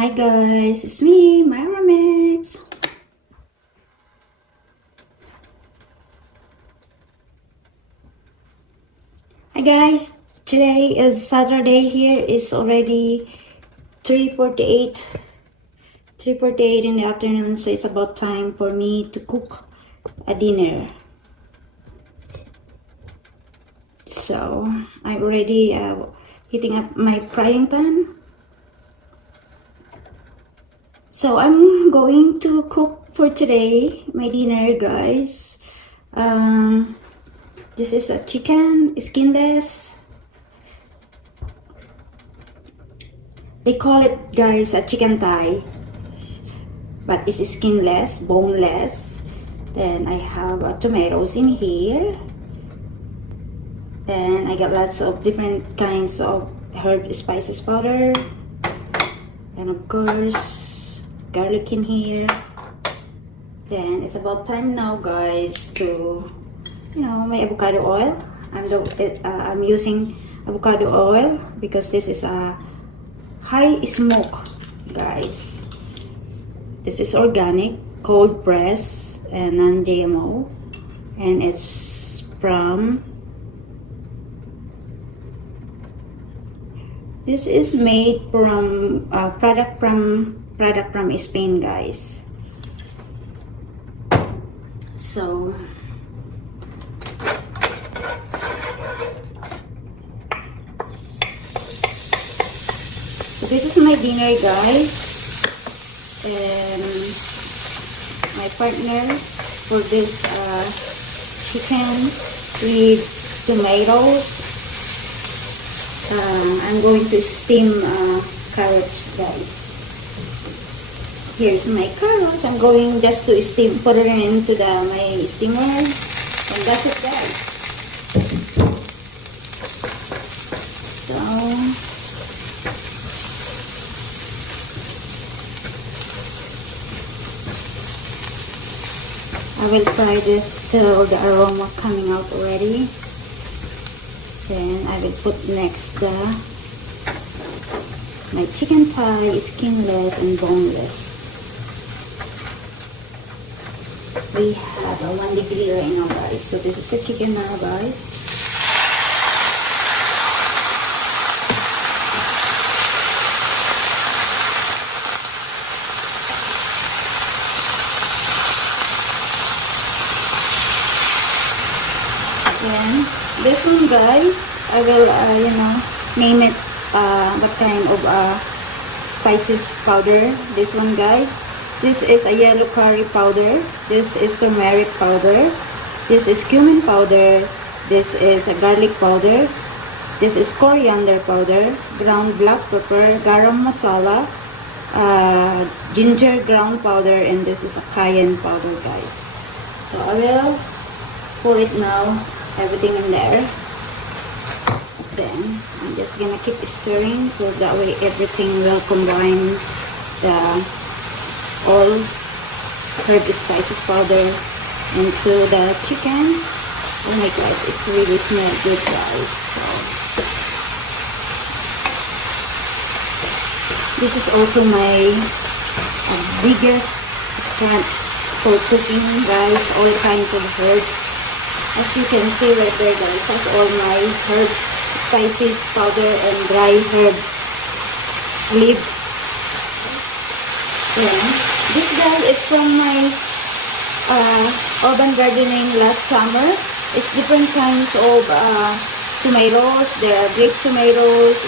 Hi guys, it's me, Myra Mix. Hi guys, today is Saturday here. It's already 3:48 in the afternoon, so it's about time for me to cook a dinner. So I'm already heating up my frying pan. So I'm going to cook for today, my dinner guys. This is a chicken, skinless. They call it guys a chicken thigh, but it's skinless, boneless. Then I have tomatoes in here. Then I got lots of different kinds of herb spices powder. And of course, garlic in here. Then it's about time now guys to, my avocado oil. I'm using avocado oil because this is a high smoke guys. This is organic, cold press, and non-GMO, and it's from, this is made from product from Spain guys. So this is my dinner guys, and my partner for this chicken with tomatoes. I'm going to steam carrots guys. Here's my carrots. I'm going just to steam, put it into my steamer, and that's it guys. So I will fry this till the aroma coming out already. Then I will put next my chicken thigh, skinless and boneless. We have a 1 degree right now guys. So this is the chicken now guys. Then this one guys, I will name it what kind of spices powder. This one guys, this is a yellow curry powder, this is turmeric powder, this is cumin powder, this is a garlic powder, this is coriander powder, ground black pepper, garam masala, ginger ground powder, and this is a cayenne powder guys. So I will pour it now, everything in there. Then I'm just gonna keep stirring so that way everything will combine, the all herb spices powder into the chicken. Oh my god, it really smells good guys. So this is also my biggest strength for cooking guys, all kinds of herbs. As you can see right there guys, that's all my herb spices powder and dry herb leaves. Yeah. This guy is from my urban gardening last summer. It's different kinds of tomatoes. There are grape tomatoes,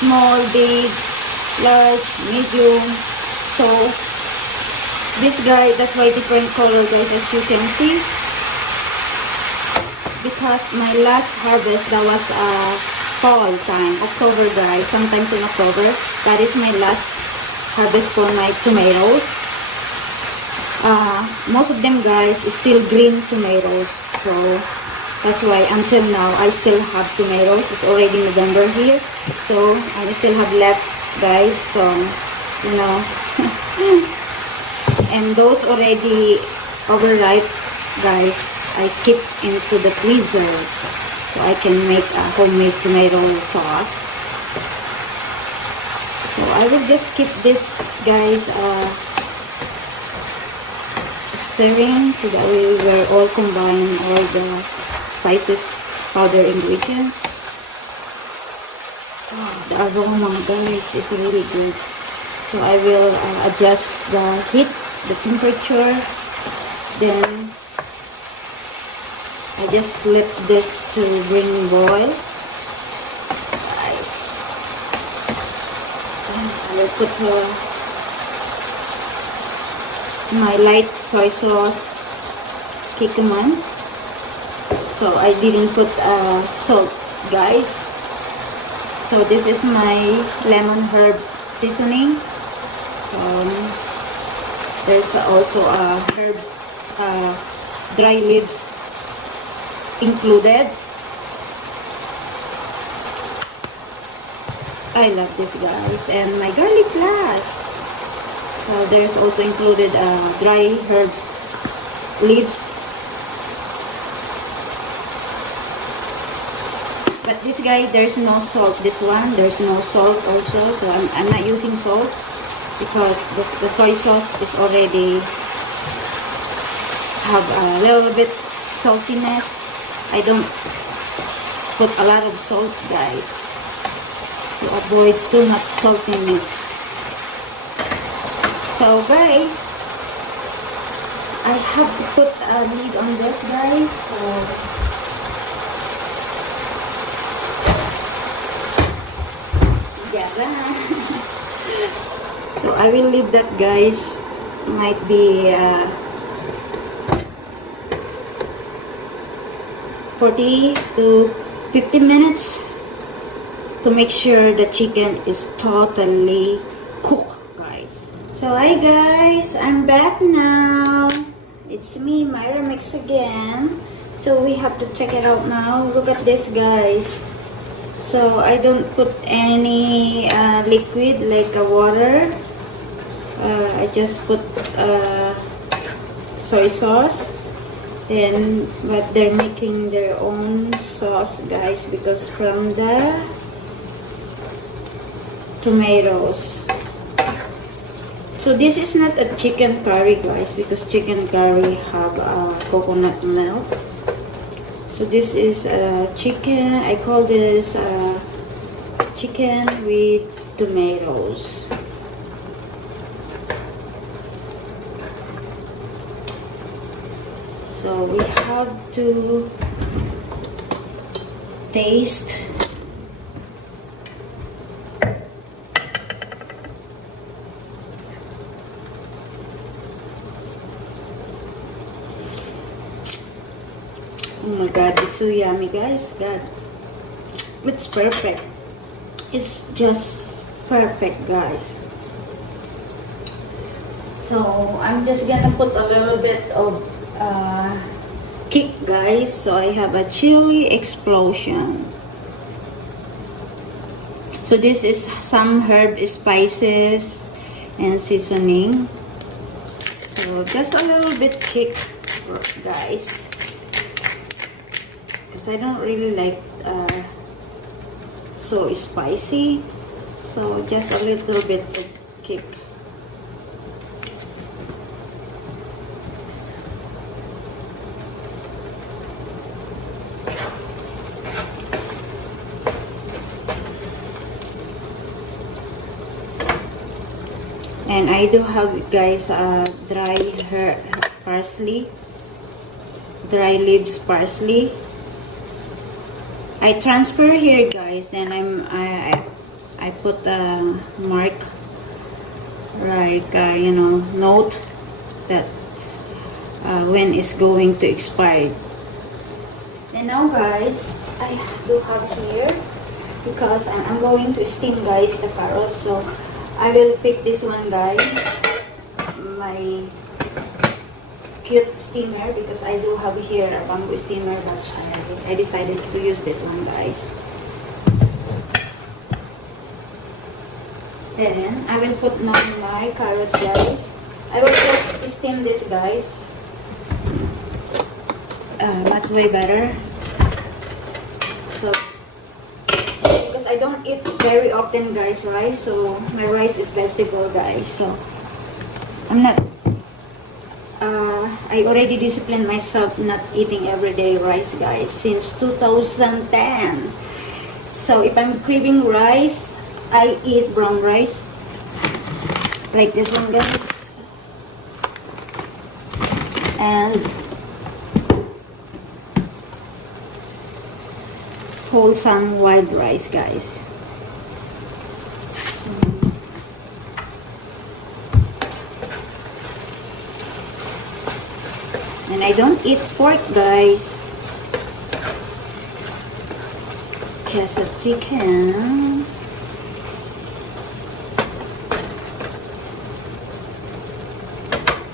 small, big, large, medium. So this guy, that's why different color guys, as you can see. Because my last harvest, that was fall time, October guys, sometimes in October. That is my last harvest for my tomatoes. Most of them guys is still green tomatoes, so that's why until now I still have tomatoes. It's already November here, so I still have left guys. So and those already overripe guys, I keep into the freezer so I can make a homemade tomato sauce. So I will just keep this, guys, stirring so that we will all combine all the spices, powder ingredients. Oh, the aroma, guys, is really good. So I will adjust the heat, the temperature. Then I just let this to bring boil. Guys, and I will put my light soy sauce, kikkoman. So I didn't put salt, guys. So this is my lemon herbs seasoning. There's also herbs, dry leaves included. I love this, guys. And my garlic blast. So there's also included dry herbs leaves. But this guy, there's no salt. This one, there's no salt also. So I'm not using salt because the soy sauce is already have a little bit saltiness. I don't put a lot of salt, guys, to avoid too much saltiness. So guys, I have to put a lid on this, guys. So I will leave that, guys. Might be 40 to 50 minutes to make sure the chicken is totally cooked, guys. So hi guys, I'm back now. It's me, Myra Mix again. So we have to check it out now. Look at this, guys. So I don't put any liquid like water. I just put soy sauce. But they're making their own sauce, guys, because from the tomatoes. So this is not a chicken curry, guys, because chicken curry have coconut milk. So this is chicken. I call this chicken with tomatoes. So we have to taste. Oh my god, it's so yummy, guys. God, it's perfect. It's just perfect, guys. So I'm just gonna put a little bit of kick, guys. So I have a chili explosion. So this is some herb spices and seasoning. So just a little bit kick, guys, because I don't really like so spicy. So just a little bit of kick. And I do have, guys, dry parsley, dry leaves parsley. I transfer here, guys. Then I put a mark, like you know, note that when it's going to expire. And now, guys, I do have here, because I'm going to steam, guys, the carrots. So I will pick this one, guys, my cute steamer, because I do have here a bamboo steamer, but I decided to use this one, guys. Then I will put now my carrots, guys. I will just steam this, guys. Much way better. So because I don't eat very often, guys, rice. So my rice is vegetable, guys. So I'm not. I already disciplined myself not eating everyday rice, guys, since 2010. So if I'm craving rice, I eat brown rice like this one, guys, and wholesome white rice, guys. And I don't eat pork, guys, just a chicken.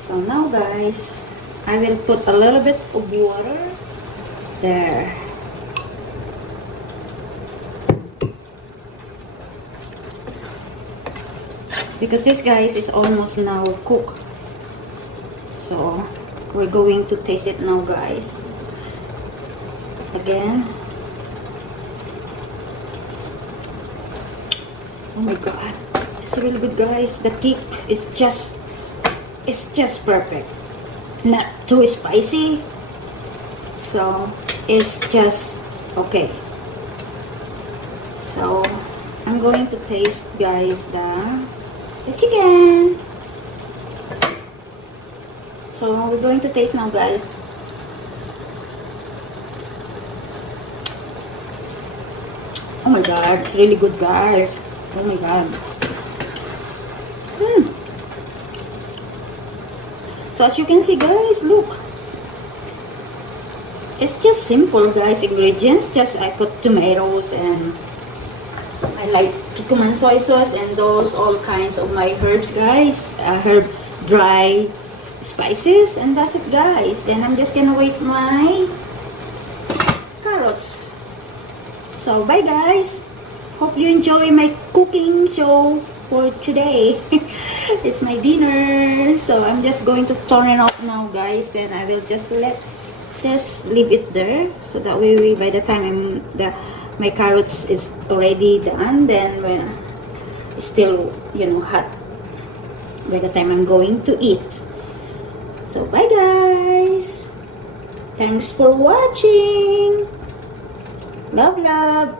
So now, guys, I will put a little bit of water there. Because this, guys, is almost now cooked. So we're going to taste it now, guys. Again. Oh my god. It's really good, guys. The kick is just perfect. Not too spicy. So it's just okay. So I'm going to taste, guys, the chicken. So we're going to taste now, guys. Oh my god, it's really good, guys. Oh my god. So as you can see, guys, look. It's just simple, guys, ingredients. Just I put tomatoes and I like cucumber soy sauce and those all kinds of my herbs, guys. Herb dry spices, and that's it, guys. Then I'm just gonna wait my carrots. So bye, guys. Hope you enjoy my cooking show for today. It's my dinner, so I'm just going to turn it off now, guys. Then I will just leave it there, so that way by the time my carrots is already done, then it's still, you know, hot by the time I'm going to eat. So bye, guys. Thanks for watching. Love, love.